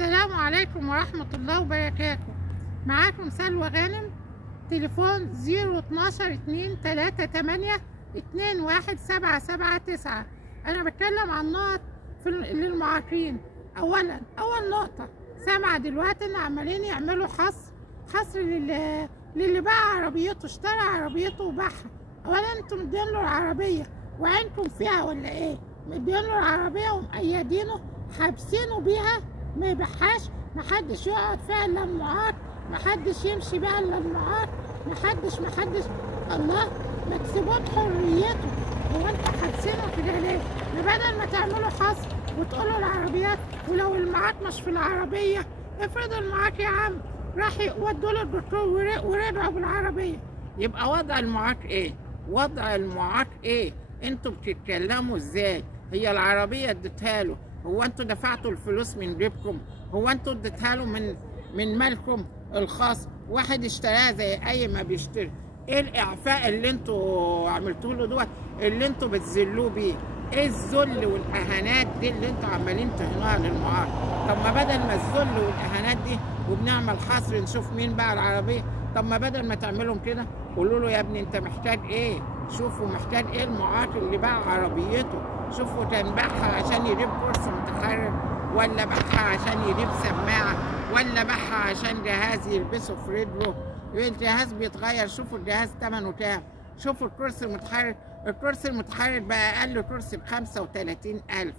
السلام عليكم ورحمة الله وبركاته. معاكم سلوى غانم، تليفون 012-238-21779. أنا بتكلم عن نقط للمعاقين. أول نقطة، سامعة دلوقتي إن عمالين يعملوا حصر للي باع عربيته، اشترى عربيته وباعها. أولا انتوا مدين له العربية وعينكم فيها ولا إيه؟ مدين له العربية ومقيدينه حابسينه بيها ما يبيعهاش، محدش يقعد فيها الا المعاق، محدش يمشي بيها الا المعاق، محدش الله، ما تسيبوه حريته. هو انتوا حابسينه كده ليه؟ بدل ما تعملوا حصر وتقولوا العربيات، ولو المعاق مش في العربيه، افرض المعاق يا عم راح ودوا له الدكتور ورجعوا بالعربيه، يبقى وضع المعاق ايه؟ وضع المعاق ايه؟ انتوا بتتكلموا ازاي؟ هي العربيه اديتها له، هو انتوا دفعتوا الفلوس من جيبكم؟ هو انتوا اديتها له من مالكم الخاص؟ واحد اشتراها زي اي ما بيشتري. ايه الاعفاء اللي انتوا عملتوه له دوت، اللي انتوا بتذلوه بيه؟ ايه الذل والاهانات دي اللي انتوا عمالين تهنوها للمعاق؟ طب ما بدل ما الذل والاهانات دي وبنعمل حصر نشوف مين باع العربيه، طب ما بدل ما تعملوا كده قولوا له يا ابني انت محتاج ايه؟ شوفوا محتاج ايه المعاق اللي باع عربيته، شوفوا كان باعها عشان يجيب كرسي متحرك، ولا باعها عشان يجيب سماعه، ولا باعها عشان جهاز يلبسه في رجله. الجهاز بيتغير، شوفوا الجهاز ثمنه كام، شوفوا الكرسي المتحرك، الكرسي المتحرك بقى اقل كرسي ب35,000.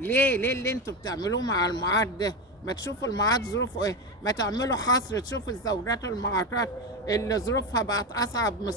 ليه اللي انتوا بتعملوه مع المعاق ده؟ ما تشوفوا المعاق ظروفه ايه، ما تعملوا حصر تشوفوا الزوجات المعاقات اللي ظروفها بقت اصعب من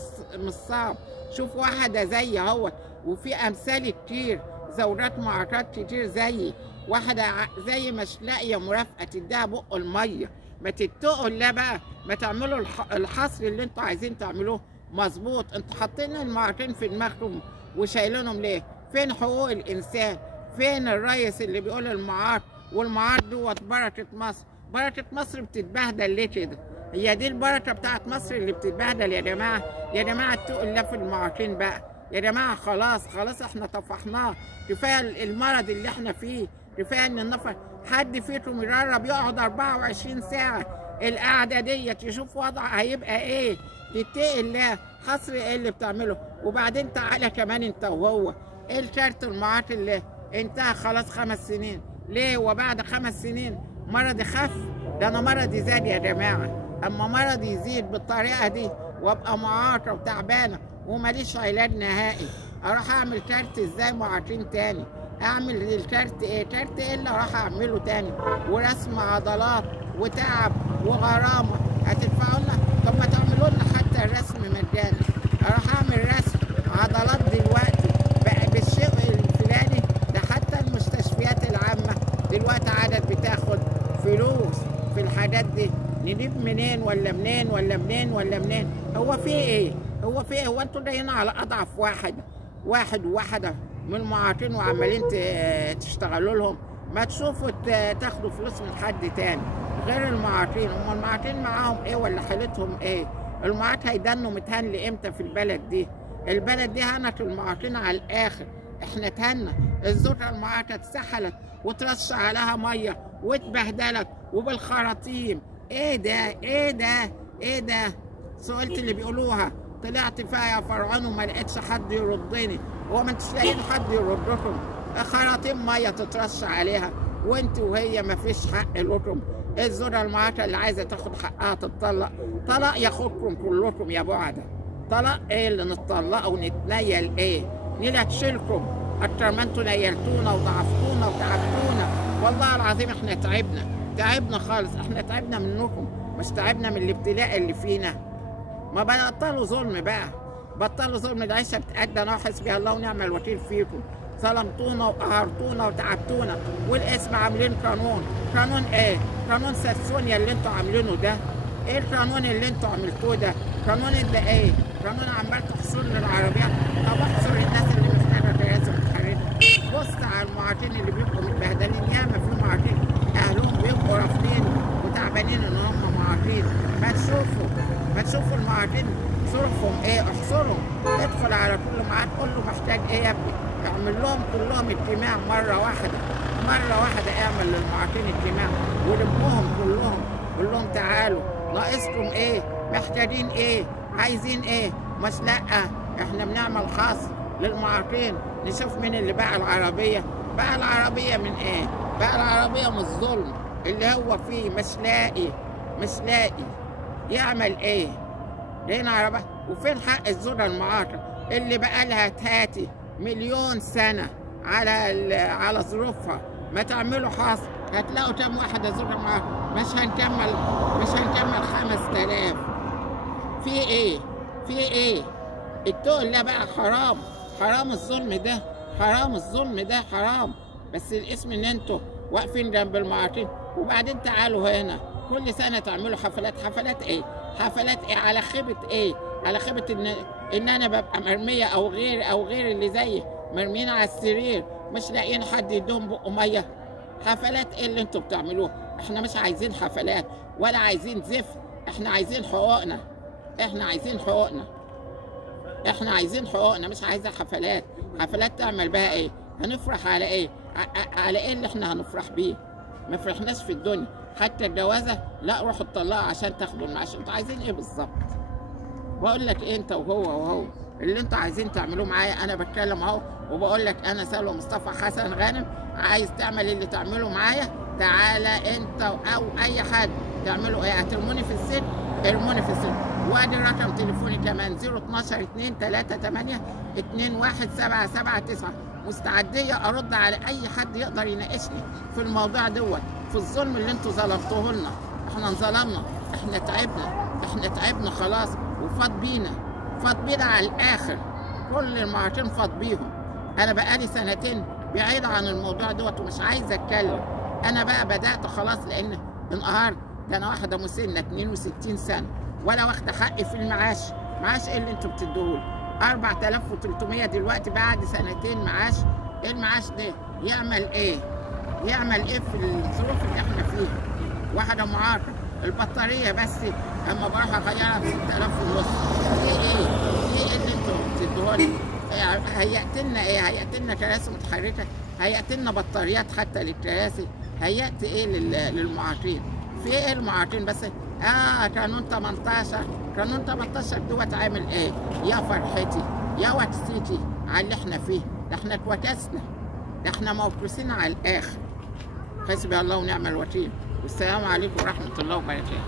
الصعب. شوفوا واحده زي اهوت، وفي امثال كتير، زوجات معاقات كتير زيي، واحده زي مش لاقيه مرافقه تديها بق الميه. ما تتقوا الله بقى، ما تعملوا الحصر اللي انتوا عايزين تعملوه مظبوط. انتوا حاطين المعاقين في دماغكم وشايلينهم ليه؟ فين حقوق الانسان؟ فين الرئيس اللي بيقول المعاق والمعاق دوت بركه مصر؟ بركه مصر بتتبهدل ليه كده؟ هي دي البركه بتاعت مصر اللي بتتبهدل يا جماعه؟ يا جماعه اتقوا الله في المعاقين بقى يا جماعه. خلاص احنا طفحناه، كفايه المرض اللي احنا فيه، كفايه ان النفر. حد فيكم يجرب يقعد 24 ساعه القعده ديت يشوف وضعه هيبقى ايه؟ اتقي الله، حصر ايه اللي بتعمله؟ وبعدين تعالى كمان انت وهو، ايه الكارت المعاق اللي انتهى خلاص 5 سنين؟ ليه وبعد 5 سنين مرض يخف؟ ده انا مرضي زاد يا جماعه. اما مرضي يزيد بالطريقه دي وابقى معاقه وتعبانه وماليش علاج نهائي، اروح اعمل كارت ازاي معاقين تاني؟ اعمل الكارت ايه؟ كارت ايه اللي اروح اعمله تاني؟ ورسم عضلات وتعب وغرامه هتدفعوا لنا؟ طب ما تعملوا لنا حتى الرسم مجاني. اروح اعمل رسم عضلات دلوقتي بقى بالشيء الفلاني ده، حتى المستشفيات العامه دلوقتي عادت بتاخد فلوس في الحاجات دي. نجيب منين ولا منين ولا منين ولا منين؟ هو في ايه؟ هو انتوا جايين على اضعف واحد وواحده من المعاقين وعمالين تشتغلوا لهم؟ ما تشوفوا تاخدوا فلوس من حد تاني غير المعاقين. هم المعاقين معاهم ايه ولا حالتهم ايه؟ المعاق هيدنوا متهان لامتى في البلد دي؟ البلد دي هنت المعاقين على الاخر. احنا اتهنا، الزوجه المعاقه اتسحلت وترش عليها ميه واتبهدلت وبالخراطيم. ايه ده؟ سئلت اللي بيقولوها طلعت فيها يا فرعون وما لقيتش حد يردني. هو ما انتوش لاقيين حد يردكم؟ خراطيم ميه تترش عليها وانت وهي ما فيش حق لكم. الزوجه المعاقه اللي عايزه تاخد حقها تتطلق، طلاق ياخدكم كلكم يا بعده. طلاق ايه اللي نتطلقوا ونتنيل ايه؟ نلتشلكم اكتر ما انتوا نيلتونا وضعفتونا وتعبتونا. والله العظيم احنا تعبنا خالص، احنا تعبنا منكم مش تعبنا من الابتلاء اللي فينا. ما بطلوا ظلم بقى، بطلوا ظلم. العيشه بتأدى، انا حسبي الله ونعم الوكيل فيكم. ظلمتونا وقهرتونا وتعبتونا، والاسم عاملين قانون ايه؟ قانون ساسونيا اللي انتوا عاملينه ده. ايه القانون اللي انتوا عملتوه ده؟ قانون ده ايه؟ قانون عمال تحصر للعربيات. طب احصر الناس اللي محتاجه جهاز متحرك. بص على المعاقين اللي بيبقوا متبهدلين، ياما في معاقين اهلهم بيبقوا رافضين وتعبانين ان هم معاقين. ما تشوفوا المعاقين ظروفهم ايه؟ احصرهم، ادخل على كل معاق قول له محتاج ايه يا ابني؟ اعمل لهم كلهم اجتماع مره واحده، اعمل للمعاقين اجتماع. واللي لمهم كلهم، قول لهم تعالوا ناقصكم ايه؟ محتاجين ايه؟ عايزين ايه؟ مش لا احنا بنعمل خاص للمعاقين. نشوف مين اللي باع العربيه. باع العربيه من ايه؟ باع العربيه من الظلم اللي هو فيه. مش لاقي يعمل ايه؟ لقينا عربيه. وفين حق الزوجه المعاقه اللي بقالها تهاتي مليون سنه على ظروفها؟ ما تعملوا حصر هتلاقوا كام واحده زوجه معاقه. مش هنكمل 5000. في ايه؟ التقل ده بقى حرام الظلم ده حرام. بس الاسم ان انتوا واقفين جنب المعاقين. وبعدين تعالوا هنا كل سنه تعملوا حفلات ايه؟ على خيبه ايه؟ على خيبه ان انا ببقى مرميه او غير اللي زيي مرميين على السرير مش لاقيين حد يدوم بقه ميه. حفلات ايه اللي انتوا بتعملوها؟ احنا مش عايزين حفلات ولا عايزين زفت. احنا عايزين حقوقنا. مش عايزه حفلات تعمل بها ايه؟ هنفرح على ايه؟ على ايه اللي احنا هنفرح بيه؟ ما فرحناش في الدنيا. حتى الجوازه لا روحوا اتطلقوا عشان تاخدوا المعاش. انتوا عايزين ايه بالظبط؟ بقول لك إيه، انت وهو اللي انتوا عايزين تعملوه معايا. انا بتكلم اهو وبقول لك انا سلوى مصطفى حسن غانم. عايز تعمل اللي تعمله معايا تعالى انت او اي حد. تعملوا ايه؟ هترموني في السجن؟ ارموني في السجن. وادي رقم تليفوني كمان 012 2 3 8 2 1 7 7 9. مستعديه ارد على اي حد يقدر يناقشني في الموضوع دوت، في الظلم اللي انتوا ظلمتوه لنا. احنا انظلمنا، احنا تعبنا خلاص وفاض بينا على الاخر. كل المعاقين فاض بيهم. انا بقالي سنتين بعيد عن الموضوع دوت ومش عايز اتكلم. انا بقى بدات خلاص لان انقهرت. ده انا واحده مسنه 62 سنه ولا واخده حقي في المعاش. معاش ايه اللي انتوا بتدوهولي؟ 4300 دلوقتي بعد سنتين معاش. ايه المعاش ده؟ يعمل ايه في الظروف اللي احنا فيها؟ واحده معاقه البطاريه بس اما بروح اغيرها ب 6000 ونص. ايه اللي انتوا بتدوهولي؟ هيأت لنا كراسي متحركه، هيأت لنا بطاريات حتى للكراسي. هيأت ايه للمعاقين؟ في ايه المعاقين بس؟ قانون 18 دوت عامل ايه؟ يا فرحتي يا وكستي على اللي احنا فيه. ده احنا اتوكسنا، ده احنا موكوسين على الاخر. حسبي الله ونعم الوكيل. والسلام عليكم ورحمه الله وبركاته.